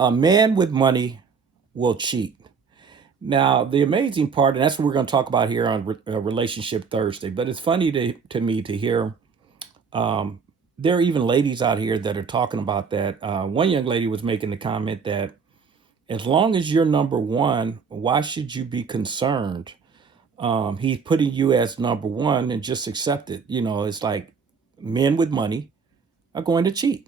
A man with money will cheat. Now, the amazing part, and that's what we're going to talk about here on Relationship Thursday, but it's funny to me to hear um, there are even ladies out here that are talking about that. One young lady was making the comment that as long as you're number one, why should you be concerned? He's putting you as number one and just accept it. It's like men with money are going to cheat.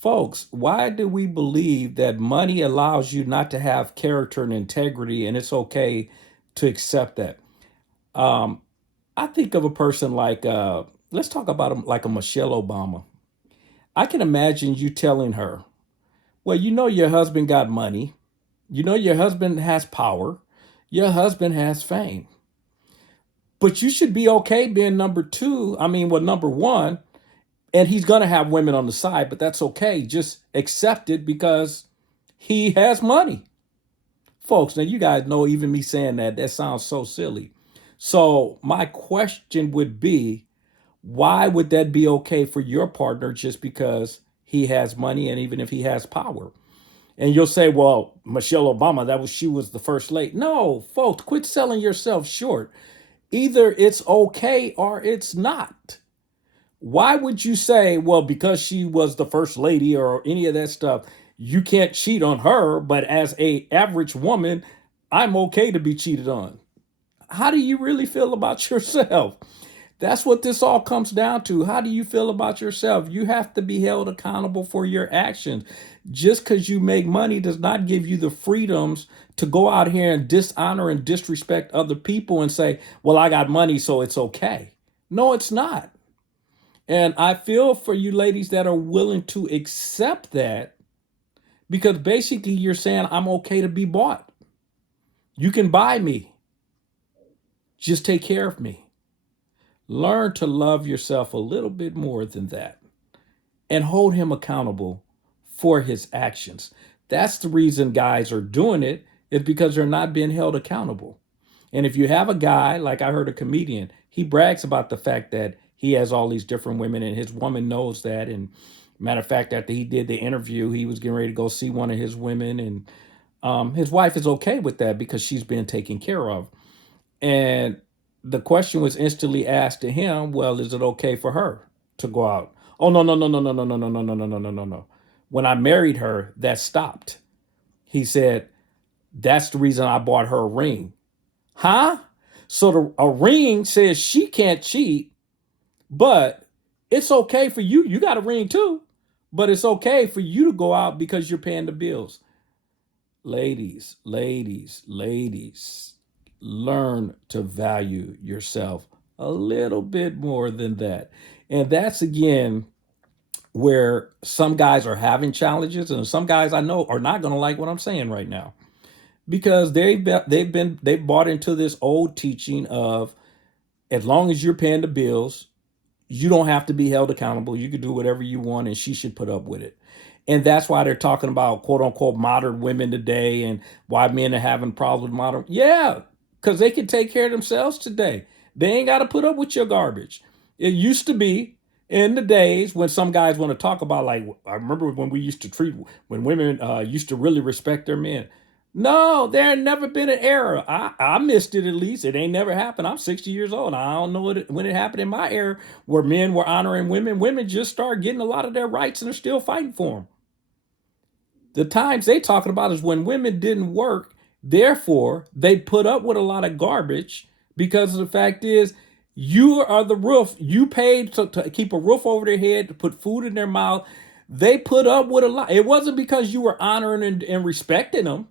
Folks, why do we believe that money allows you not to have character and integrity and it's okay to accept that? Um, I think of a person like, let's talk about him like a Michelle Obama. I can imagine you telling her, well, your husband got money. Your husband has power. Your husband has fame. But you should be okay being number two. I mean, well, number one, and he's going to have women on the side, but that's okay. Just accept it because he has money. Folks, now you guys know even me saying that sounds so silly. So my question would be, why would that be okay for your partner just because he has money and even if he has power? And you'll say, well, Michelle Obama, she was the first lady. No, folks, quit selling yourself short. Either it's okay or it's not. Why would you say, well, because she was the first lady or any of that stuff, you can't cheat on her, but as a average woman, I'm okay to be cheated on? How do you really feel about yourself? That's what this all comes down to. How do you feel about yourself? You have to be held accountable for your actions. Just because you make money does not give you the freedoms to go out here and dishonor and disrespect other people and say, well, I got money, so it's okay. No, it's not. And I feel for you ladies that are willing to accept that because basically you're saying, I'm okay to be bought. You can buy me. Just take care of me. Learn to love yourself a little bit more than that and hold him accountable for his actions. That's the reason guys are doing it, is because they're not being held accountable. And if you have a guy, like I heard a comedian, he brags about the fact that he has all these different women and his woman knows that. And matter of fact, after he did the interview, he was getting ready to go see one of his women. And his wife is okay with that because she's been taken care of. And the question was instantly asked to him, well, is it okay for her to go out? Oh, no, no, no, no, no, no, no, no, no, no, no, no, no, no, no. When I married her, that stopped. He said, that's the reason I bought her a ring. Huh? So a ring says she can't cheat, but it's okay for you. You got a ring too, but it's okay for you to go out because you're paying the bills. Ladies, ladies, ladies, learn to value yourself a little bit more than that. And that's again where some guys are having challenges, and some guys I know are not going to like what I'm saying right now because they've bought into this old teaching of as long as you're paying the bills, you don't have to be held accountable. You can do whatever you want, and she should put up with it. And that's why they're talking about quote unquote modern women today and why men are having problems with modern. Yeah, because they can take care of themselves today. They ain't got to put up with your garbage. It used to be in the days when some guys want to talk about, like, I remember when we used to treat, when women used to really respect their men. No, there had never been an era. I missed it at least. It ain't never happened. I'm 60 years old. I don't know when it happened in my era where men were honoring women. Women just started getting a lot of their rights and are still fighting for them. The times they talking about is when women didn't work. Therefore, they put up with a lot of garbage because the fact is, you are the roof. You paid to keep a roof over their head, to put food in their mouth. They put up with a lot. It wasn't because you were honoring and respecting them.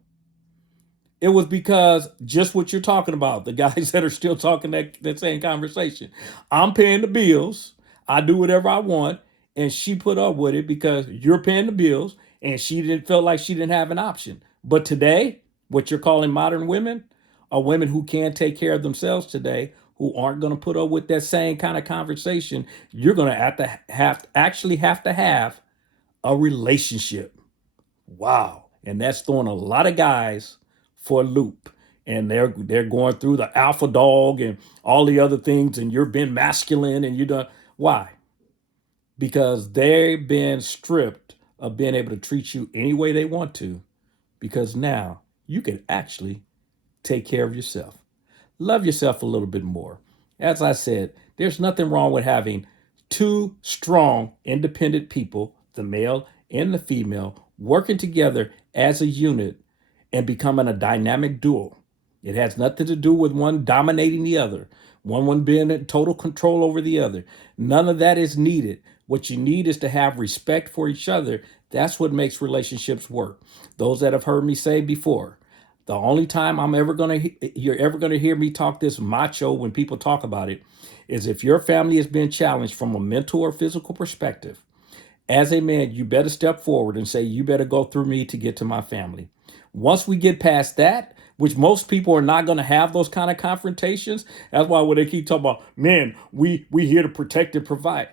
It was because just what you're talking about, the guys that are still talking that same conversation. I'm paying the bills. I do whatever I want. And she put up with it because you're paying the bills and she didn't feel like she didn't have an option. But today, what you're calling modern women are women who can take care of themselves today, who aren't going to put up with that same kind of conversation. You're going to have to have a relationship. Wow. And that's throwing a lot of guys for a loop. And they're going through the alpha dog and all the other things, and you're being masculine and you done. Why? Because they've been stripped of being able to treat you any way they want to, because now you can actually take care of yourself. Love yourself a little bit more. As I said, there's nothing wrong with having two strong, independent people, the male and the female, working together as a unit and becoming a dynamic duo. It has nothing to do with one dominating the other, one being in total control over the other. None of that is needed. What you need is to have respect for each other. That's what makes relationships work. Those that have heard me say before, the only time you're ever gonna hear me talk this macho when people talk about it is if your family has been challenged from a mental or physical perspective. As a man, you better step forward and say, you better go through me to get to my family. Once we get past that, which most people are not going to have those kind of confrontations. That's why when they keep talking about, man, we here to protect and provide.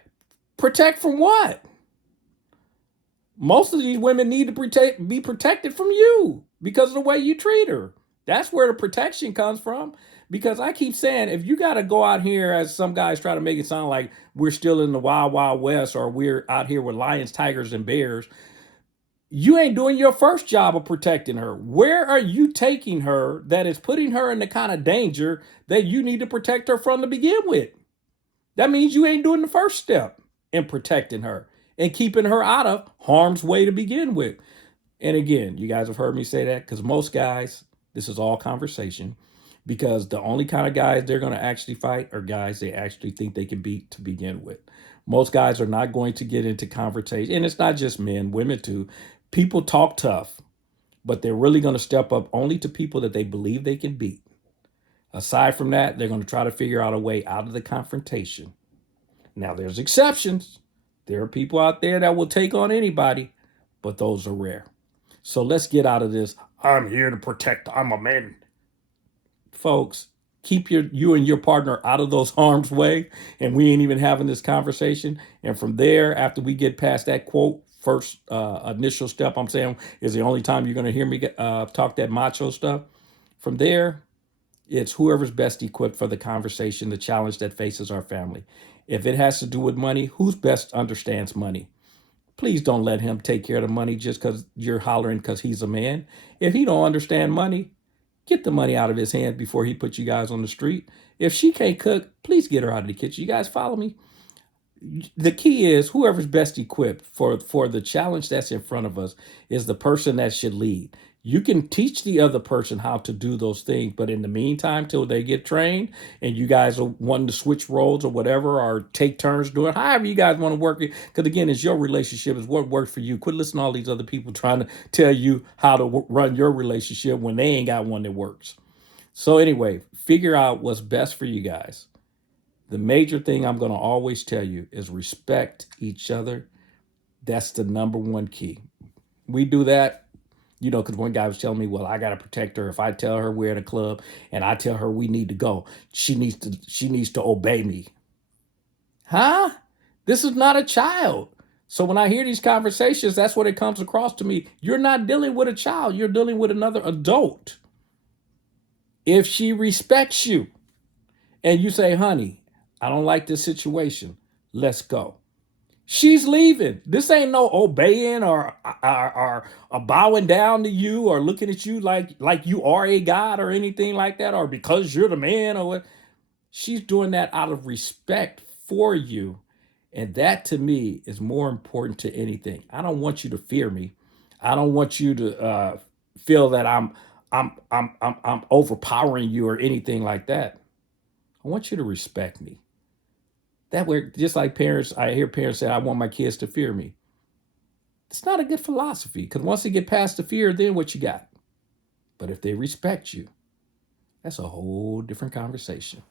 Protect from what? Most of these women need to be protected from you because of the way you treat her. That's where the protection comes from. Because I keep saying, if you got to go out here, as some guys try to make it sound like we're still in the wild, wild west, or we're out here with lions, tigers, and bears, you ain't doing your first job of protecting her. Where are you taking her that is putting her in the kind of danger that you need to protect her from to begin with? That means you ain't doing the first step in protecting her and keeping her out of harm's way to begin with. And again, you guys have heard me say that because most guys, this is all conversation, because the only kind of guys they're going to actually fight are guys they actually think they can beat to begin with. Most guys are not going to get into confrontation. And it's not just men, women too. People talk tough, but they're really going to step up only to people that they believe they can beat. Aside from that, they're going to try to figure out a way out of the confrontation. Now, there's exceptions. There are people out there that will take on anybody, but those are rare. So let's get out of this. I'm here to protect. I'm a man. Folks, keep you and your partner out of those harm's way, and we ain't even having this conversation. And from there, after we get past that quote, first initial step, I'm saying is the only time you're going to hear me talk that macho stuff. From there, it's whoever's best equipped for the conversation, the challenge that faces our family. If it has to do with money, who's best understands money? Please don't let him take care of the money just because you're hollering because he's a man. If he don't understand money, get the money out of his hand before he puts you guys on the street. If she can't cook, please get her out of the kitchen. You guys follow me? The key is whoever's best equipped for the challenge that's in front of us is the person that should lead. You can teach the other person how to do those things, but in the meantime, till they get trained and you guys are wanting to switch roles or whatever, or take turns doing, however you guys want to work it, because again, it's your relationship, it's what works for you. Quit listening to all these other people trying to tell you how to run your relationship when they ain't got one that works. So anyway, figure out what's best for you guys. The major thing I'm going to always tell you is respect each other. That's the number one key. We do that, because one guy was telling me, well, I got to protect her. If I tell her we're at a club and I tell her we need to go, she needs to obey me. Huh? This is not a child. So when I hear these conversations, that's what it comes across to me. You're not dealing with a child. You're dealing with another adult. If she respects you and you say, honey, I don't like this situation, let's go. She's leaving. This ain't no obeying or bowing down to you or looking at you like you are a god or anything like that, or because you're the man or what. She's doing that out of respect for you. And that to me is more important to anything. I don't want you to fear me. I don't want you to feel that I'm overpowering you or anything like that. I want you to respect me. That way, just like parents, I hear parents say, I want my kids to fear me. It's not a good philosophy, because once they get past the fear, then what you got? But if they respect you, that's a whole different conversation.